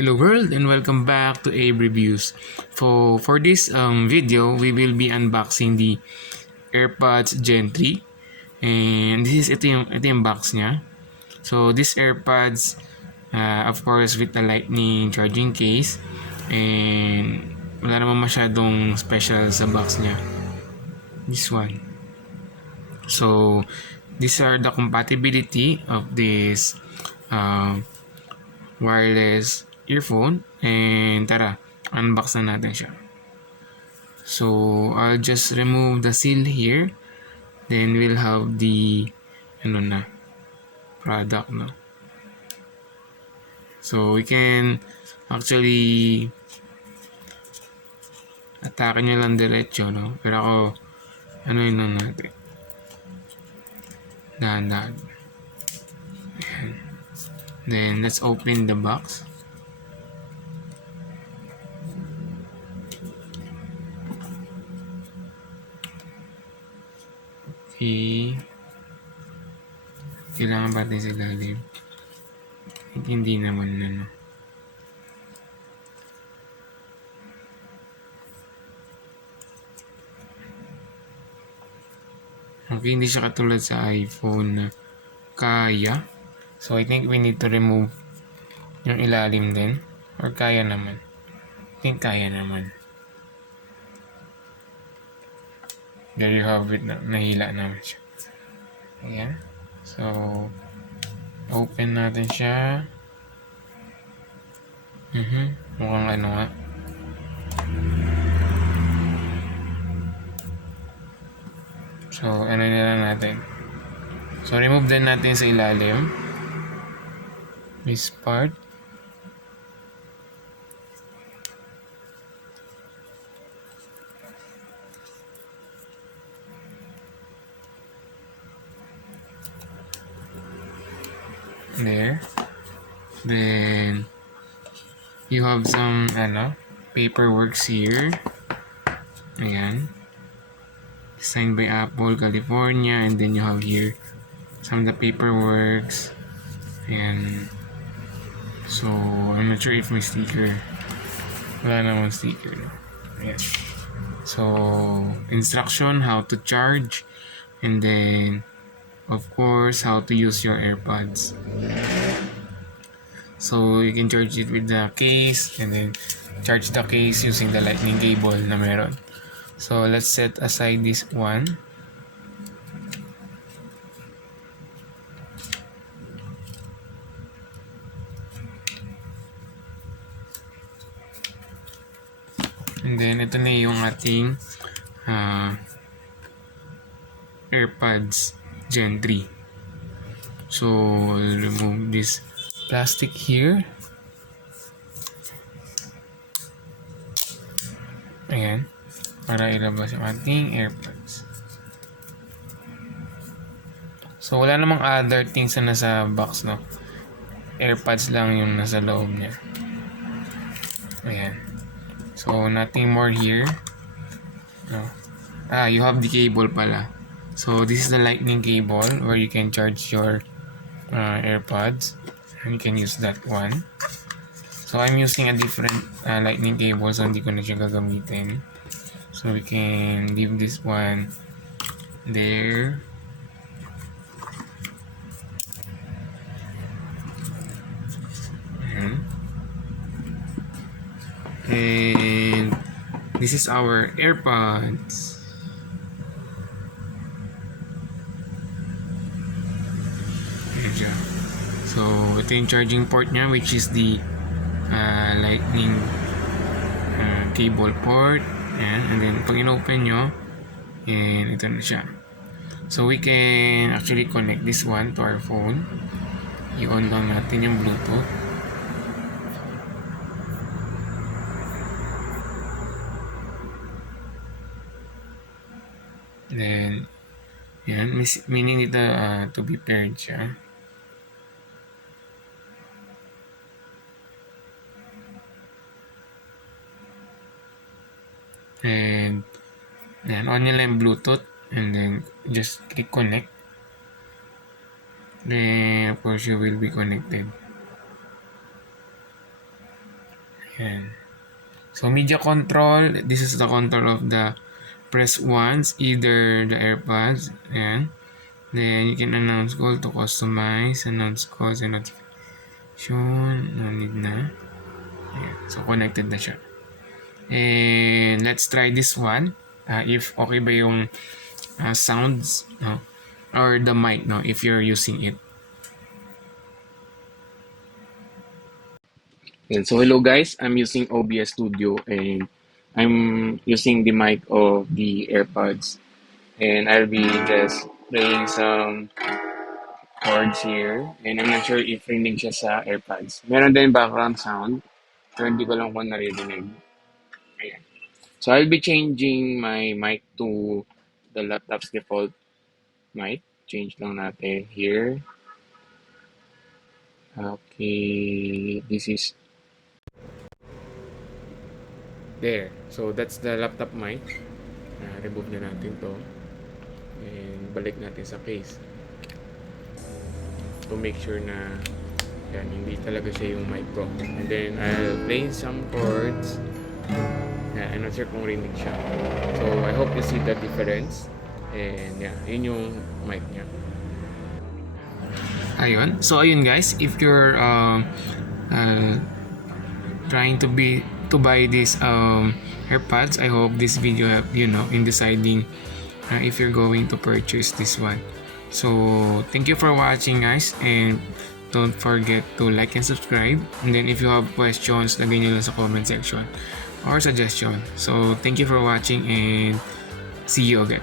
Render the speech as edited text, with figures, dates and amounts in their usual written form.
Hello world and welcome back to Abe Reviews. For this video, we will be unboxing the AirPods Gen 3. And ito yung box niya. So this AirPods, of course with a lightning charging case. And wala naman masyadong special sa box niya. This one. So these are the compatibility of this wireless earphone, and tara, unbox na natin siya. So I'll just remove the seal here, then we'll have the product, no. So we can actually atake nyo lang diretso, no, pero ako yun lang natin, dahan-dahan. Then let's open the box. Okay. Kailangan ba natin sa ilalim? Hindi naman na, no. Okay, hindi siya katulad sa iPhone na kaya. So I think we need to remove yung ilalim din. Or kaya naman. I think kaya naman. There you have it. Nahila naman siya. Ayan. So open natin siya. Mukhang nga. So na lang natin. So remove din natin sa ilalim this part. There. Then you have some paperworks here. Ayan. Signed by Apple, California, and then you have here some of the paperworks. And so I'm not sure if may sticker. Wala namang sticker, no? Ayan. So instruction how to charge, and then of course how to use your AirPods. So you can charge it with the case, and then charge the case using the lightning cable na meron. So let's set aside this one. And then ito na yung ating AirPods Gen 3. So I'll remove this plastic here. Ayan. Para ilabas yung ating AirPods. So wala namang other things na nasa box, no. AirPods lang yung nasa loob niya. Ayan. So nothing more here. No. You have the cable pala. So this is the lightning cable where you can charge your AirPods, and you can use that one. So I'm using a different lightning cable, so hindi ko na siya gagamitin. So we can leave this one there. And this is our AirPods. Ayan siya. So ito yung charging port niya, which is the lightning cable port. Ayan. And then pag in-open nyo, and ito na siya. So we can actually connect this one to our phone. I-on lang natin yung Bluetooth. Then yan, meaning dito to be paired siya. And yan, on nyo lang yung Bluetooth, and then just click connect. Then of course you will be connected. Ayan. So media control, this is the control of the press once, either the AirPods. Ayan. Then you can announce call to customize, announce calls and notification. No need na. Ayan. So connected na siya. And let's try this one. If okay ba yung sounds, no? Or the mic, no? If you're using it. And so hello guys, I'm using OBS Studio and I'm using the mic of the AirPods and I'll be just playing some chords here and I'm not sure if rinig siya sa AirPods. Meron din background sound pero hindi ko lang kung naririnig. Ayan. So I'll be changing my mic to the laptop's default mic. Change lang natin here. Okay, this is There. So that's the laptop mic. Remove na natin to. And balik natin sa case. To make sure na yan, hindi talaga siya yung mic ko. And then I'll play some chords. Yeah, I'm not sure kung rinig siya. So I hope you see the difference. And yeah, yun yung mic niya. Ayun. So ayun guys, if you're trying to buy these AirPods, I hope this video help you know in deciding if you're going to purchase this one. So thank you for watching guys, and don't forget to like and subscribe. And then if you have questions, lagay nyo lang sa comment section or suggestion. So thank you for watching and see you again.